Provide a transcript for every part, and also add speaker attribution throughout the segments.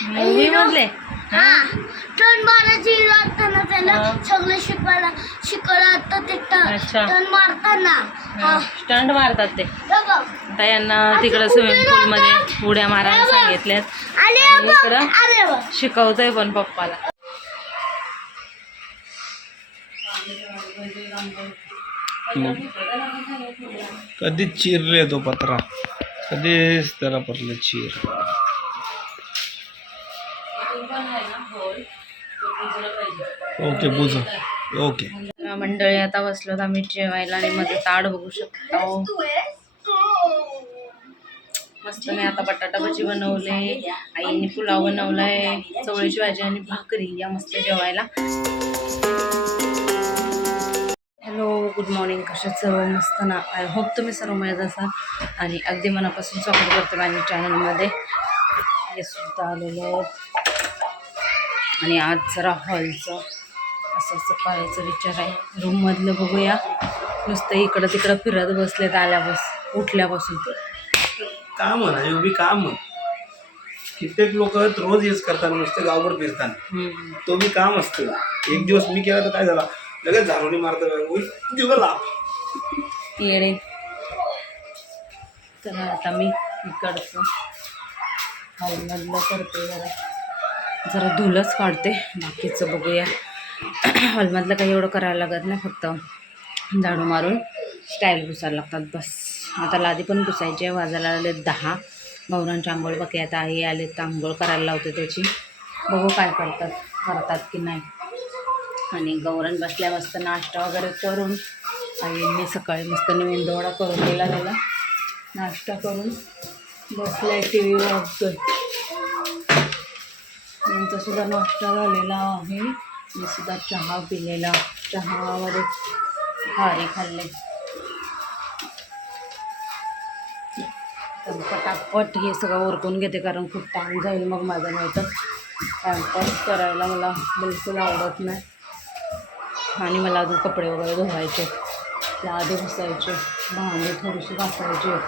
Speaker 1: Movie मधले
Speaker 2: हा. Turn मारायची असताना त्याला. सगळं शिकवायला शिकवलं आता ते
Speaker 1: अच्छा.
Speaker 2: टर्न मारताना. हा.
Speaker 1: स्टंट मारतात ते.
Speaker 2: हे बघ.
Speaker 1: आता यांना तिकडं स्विमिंग पूल मध्ये उड्या मारायला सांगितल्यात.
Speaker 2: आले
Speaker 1: आणि
Speaker 2: बघ.
Speaker 1: इकडं?
Speaker 2: आले बघ.
Speaker 1: शिकवतोय पण पप्पाला.
Speaker 3: कधीच चिरले तो पत्रा. कधीच त्याला पडलं चीर. ओके बुज ओके.
Speaker 1: मंडळी आता बसलो आम्ही जेवायला आणि मध्ये ताड बघू शकतो. मस्त मी आता बटाटा भजी बनवले आईने पुलाव बनवलाय चवळीची भाजी आणि भाकरी या मस्त जेवायला. हॅलो गुड मॉर्निंग कशा सर्व मस्त ना? आय होप तुम्ही सर्व मजेत असाल. आणि अगदी मनापासून स्वागत करतो माझ्या चॅनलमध्ये हे सुद्धा आलेले आहेत आणि आज जरा हॉलचं असं असं करायचा विचार आहे. रूममधलं बघूया. नुसतं इकडं तिकडं फिरत बसलेत आल्यापास उठल्यापासून
Speaker 3: काम ना एवढी काम कित्येक लोक रोज हेच करतात नुसते गावभर फिरतात.
Speaker 1: हम्म.
Speaker 3: तो बी काम असतं. एक दिवस मी केला तर काय झाला? लगेच झाडोनी मारतो जीव लाभ
Speaker 1: येडे. तर आता मी इकडचं हॉलमधलं करते जरा. जरा धुलंच काढते. बाकीचं बघूया. हॉलमधलं काही एवढं करायला लागत नाही फक्त झाडू मारून स्टाईल पुसायला लागतात बस. आता लादी पण पुसायची आहे वाजायला आले दहा. गौरांची आंघोळ बाकी आता आई आले तर आंघोळ करायला लावते त्याची. बघू काय करतात करतात की नाही. आणि गौरण बसल्या मस्त नाश्ता वगैरे करून आईंनी सकाळी मस्त निवेंदोडा करून दिला त्याला. नाश्ता करून बसलाय टी व्ही बघतोय यांचा नाश्ता झालेला आहे. मी सुद्धा चहा पिलेला. चहामध्ये हारे खाल्ले. तर पटापट हे सगळं ओरकून घेते कारण खूप टाईम जाईल मग माझं नाही तर. टाईमपास करायला मला बिलकुल आवडत नाही. आणि मला अजून कपडे वगैरे धुवायचे. लादे घासायचे. भांडे थोडीशी घासायचे.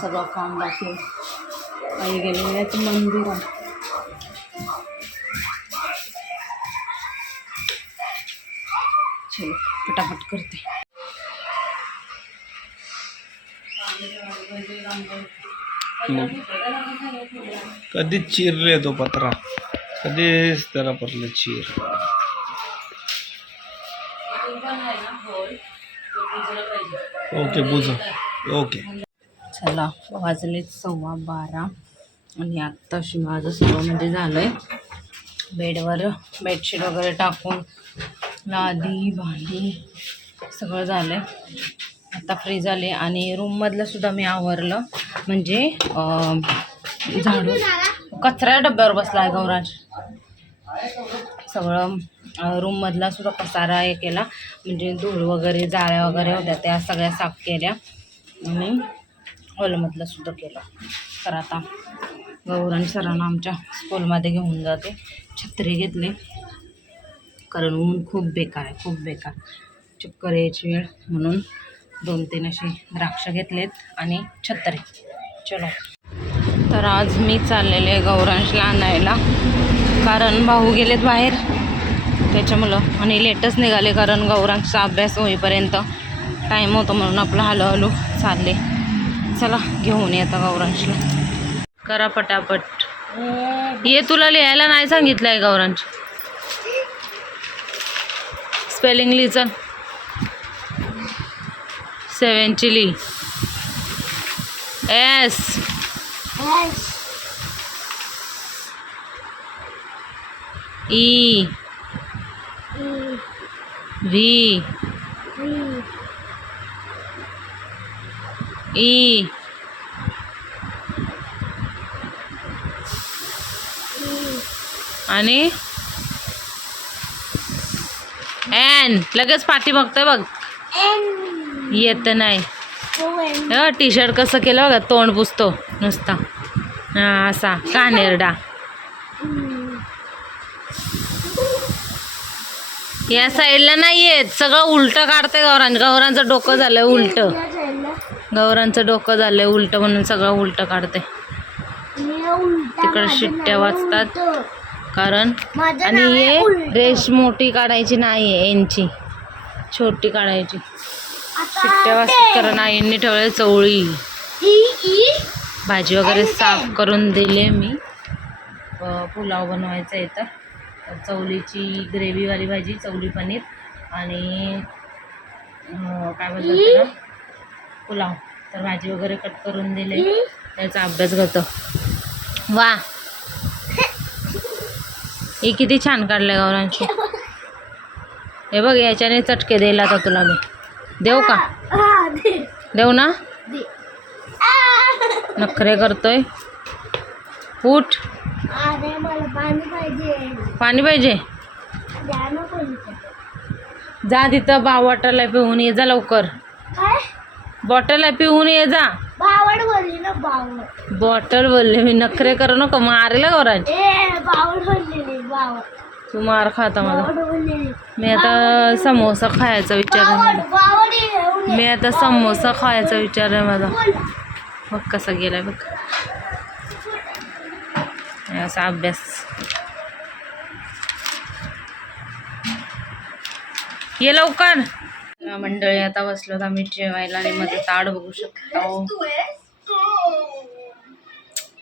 Speaker 1: सगळं काम बाकी आई गेलेले मंदिर आहे चलो पटापट करते.
Speaker 3: कधीच चिरले तो पत्रा? कधीच त्याला पडलं चीर. ओके बुज ओके.
Speaker 1: चला वाजले सव्वा बारा. आणि आत्ताशी माझं सगळं म्हणजे झालं आहे बेडवर बेडशीट वगैरे टाकून लादी भांडी सगळं झालं आहे आता फ्री झाले आणि रूममधलं सुद्धा मी आवरलं. म्हणजे झाडू. कचरा डब्यावर बसला आहे गौराज सगळं रूममधला सुद्धा पसारा हे केला. म्हणजे धूळ वगैरे जाळ्या वगैरे होत्या त्या सगळ्या साफ केल्या. आणि हॉलमधलं सुद्धा केलं. तर आता गौराणी सरांना आमच्या स्कूलमध्ये घेऊन जाते. छत्री घेतली. कारण ऊन खूप बेकार आहे खूप बेकार. चक्कर यायची वेळ म्हणून दोन तीन असे द्राक्ष घेतलेत आणि छत्री. चलो. तर आज मी चाललेले गौरांशला आणायला कारण भाऊ गेलेत बाहेर. त्याच्यामुळं आणि लेटच निघाले कारण गौरांचा अभ्यास होईपर्यंत टाईम होतो म्हणून आपलं हळूहळू चालले. चला घेऊन ये आता गौरांशला. करा पटापट. ये तुला लिहायला नाही सांगितलं आहे गौरांश. स्पेलिंग लिही चल. सेवनची ली एस ई व्ही ई आणि? एन लगेच पाठी बघतोय बघ. येत नाही. टी शर्ट कसं केलं बघा तोंड पुसतो नुसता. हा असा कानेरडा. या साईडला नाही येत सगळं उलटं काढते गौरांचं गौरांचं डोकं झालंय उलटं. गौरांचं डोकं झालंय उलटं म्हणून सगळं उलटं काढते तिकडं शिट्ट्या.
Speaker 2: उलटं.
Speaker 1: कारण आणि हे. रेश मोठी काढायची नाही आहे यांची. छोटी काढायची. शिट्ट्या कारण आईंनी ठेवले चवळी. भाजी वगैरे साफ करून दिले मी. पुलाव बनवायचा आहे तर चवलीची ग्रेव्हीवाली भाजी चवली पनीर आणि काय बोलतात पुलाव. तर भाजी वगैरे कट करून दिले. त्याचा अभ्यास करतो. वा. हे किती छान काढलंय गौरांशी. हे बघ याच्याने चटके देईल आता तुला मी. देऊ का? देऊ ना! नखरे करतोय. उठ.
Speaker 2: पाणी पाहिजे.
Speaker 1: जा तिथं बा बॉटलला पिऊन ये जा लवकर.
Speaker 2: काय?
Speaker 1: बॉटलला पिऊन ये जा. बॉटल बोलले मी. नखरे करू नको मारेल गौरांची तू मार खाता मला. मी आता समोसा खायचा विचार आहे. मी आता समोसा खायचा विचार आहे माझा. बघ कसा गेलाय बघ. असा अभ्यास. ये लवकर. मंडळी आता बसलो आम्ही जेवायला आणि माझं ताड बघू शकतो.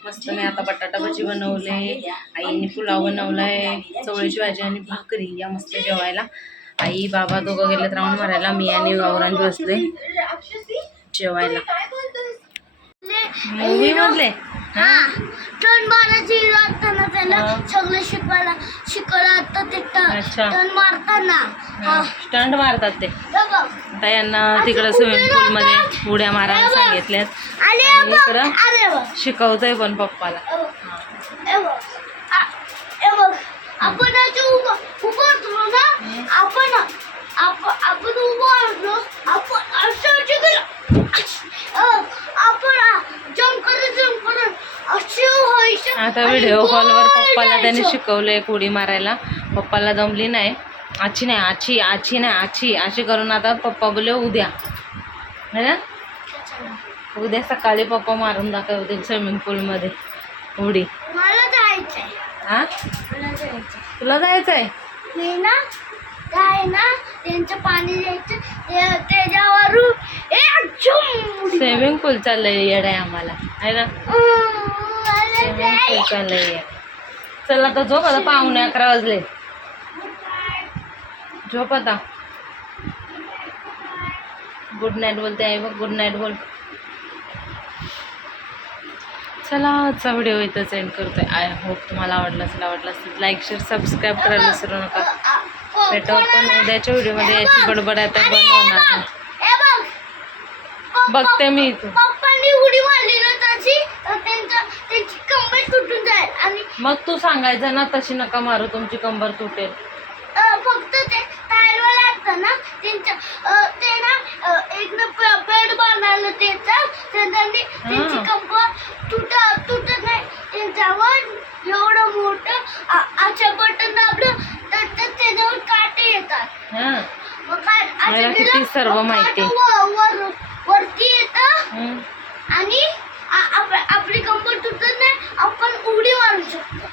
Speaker 1: मस्त मी आता बटाटा भजी बनवले आईने पुलाव बनवलाय चवळीची भाजी आणि भाकरी या मस्त जेवायला. आई बाबा दोघं गेलेत राऊंड मारायला मी आणि गावरान बसले जेवायला. मूवी मधले
Speaker 2: हा टर्न मारायची असताना त्याला
Speaker 1: हा.
Speaker 2: सगळं शिकवायला शिकवलं आता ते
Speaker 1: अच्छा.
Speaker 2: टर्न मारताना हा
Speaker 1: स्टंट मारतात ते
Speaker 2: हे बघ.
Speaker 1: आता यांना तिकडं स्विमिंग पूल मध्ये उड्या मारायला सांगितल्यात
Speaker 2: आले
Speaker 1: आणि
Speaker 2: बघ? अरे बघ
Speaker 1: शिकवतोय पण पप्पाला
Speaker 2: हे बघ. हे बघ. आ- हे बघ. आपण असं उभं उभं असलो ना आपण आप- आपण उभं असलो आपण असं. अ, आपण जंप करत व्हायचं
Speaker 1: आता व्हिडिओ कॉलवर पप्पाला त्याने
Speaker 2: जायचं.
Speaker 1: शिकवलंय उडी मारायला. पप्पाला जमली नाही. आची नाही आची आची नाही आची. अशी करून आता पप्पा बोलले उद्या. है ना? उद्या सकाळी पप्पा मारून दाखवतील स्विमिंग पूलमध्ये उडी
Speaker 2: मला जायचंय.
Speaker 1: हा तुला जायचंय?
Speaker 2: मी ना काय ना त्यांचं पाणी द्यायचं त्याच्यावरून
Speaker 1: स्विमिंग पूल चाललंय येड आहे आम्हाला. आहे ना
Speaker 2: अं, मला
Speaker 1: स्विमिंग पूल
Speaker 2: जायचं.
Speaker 1: चाललंय चल आता झोप आता पाहुणे अकरा वाजले. झोप आता. गुड नाईट बोलते आहे बघ गुड नाईट बोल. चला आजचा व्हिडिओ इथं सेंड करतोय. आय होप तुम्हाला आवडला असेल आवडला असेल लाईक शेअर सबस्क्राईब करायला विसरू नका.
Speaker 2: अ, अ,
Speaker 1: भेटू आपण उद्याच्या व्हिडिओमध्ये याची बडबड आता
Speaker 2: आणि
Speaker 1: बंद
Speaker 2: हे
Speaker 1: होणार
Speaker 2: बघ,
Speaker 1: नाही. बघते मी इथून
Speaker 2: पप्पांनी उडी मारली ना त्याची तर त्यांचं त्यांची कंबर तुटून जाईल आणि
Speaker 1: मग तू सांगायचं ना तशी नका मारू तुमची कंबर तुटेल.
Speaker 2: अ, फक्त ते असतं ना त्यांच्या अ, ते ना अ, एक ना बेड बांधायला त्याचा तर त्यांनी त्यांची. कंबर तुट तुटत नाही. त्यांच्यावर एवढं मोठं अ- असं बटन दाबलं तर तर त्याच्यावर काटे येतात.
Speaker 1: हां.
Speaker 2: मग काय
Speaker 1: मला किती सर्व माहिती.
Speaker 2: काटं व- वर वरती येतं
Speaker 1: हं.
Speaker 2: आणि आ- आप- आपली कंबर तुटत नाही आपण उडी मारू शकतो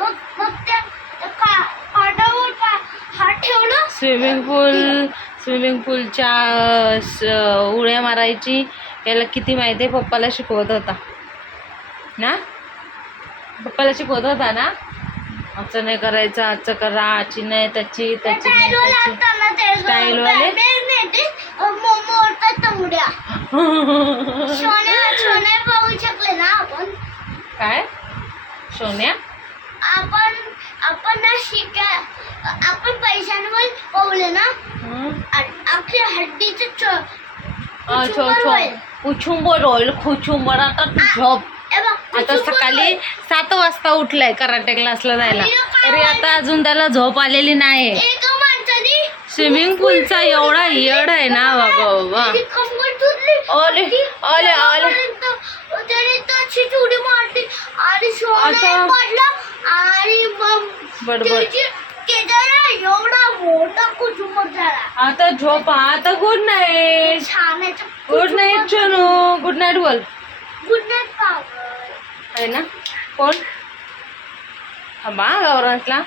Speaker 2: मग मग त्या त्या का काठावर पा- हात ठेवलं
Speaker 1: स्विमिंग पूल स्विमिंग पूलच्या उड्या मारायची. याला किती माहिती आहे? पप्पाला शिकवत होता. ना? पप्पाला शिकवत होता ना? असं नाही करायचं असं करा. आची नाही त्याची त्याची नाही
Speaker 2: टायरवाला
Speaker 1: त्याची.
Speaker 2: असताना ते
Speaker 1: Style वाले?
Speaker 2: बॅ- नाही ते अ, मो- मोडतात तंगड्या सोन्या सोन्या पाहू शकले ना आपण?
Speaker 1: काय? सोन्या?
Speaker 2: आपण आपण ना शिका आपण पैशांवर पावले ना? आपल्या हड्डीचे उचूंबर
Speaker 1: छो
Speaker 2: होईल.
Speaker 1: खुचुंबर आता झोप. आता सकाळी. सात वाजता उठलाय कराटे क्लासला जायला. तरी आता अजून त्याला झोप आलेली नाही स्विमिंग पूलचा एवढा येड आहे ना बाबा ओले, ओले, ओले.
Speaker 2: आणि
Speaker 1: बडबड. आता झोप आता good night good night Chanu. Good night बोल.
Speaker 2: गुड नाईट
Speaker 1: आहे ना? कोण? थांबा गौरवला